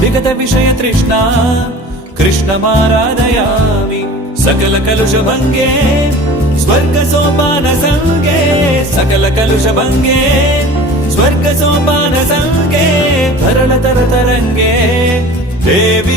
विगत विषय तृष्णा कृष्णमाराधयामि सकल कलुषभङ्गे स्वर्ग सोपान संगे सकल कलुषभङ्गे स्वर्ग सोपान संगे तरल तर तरंगे देवी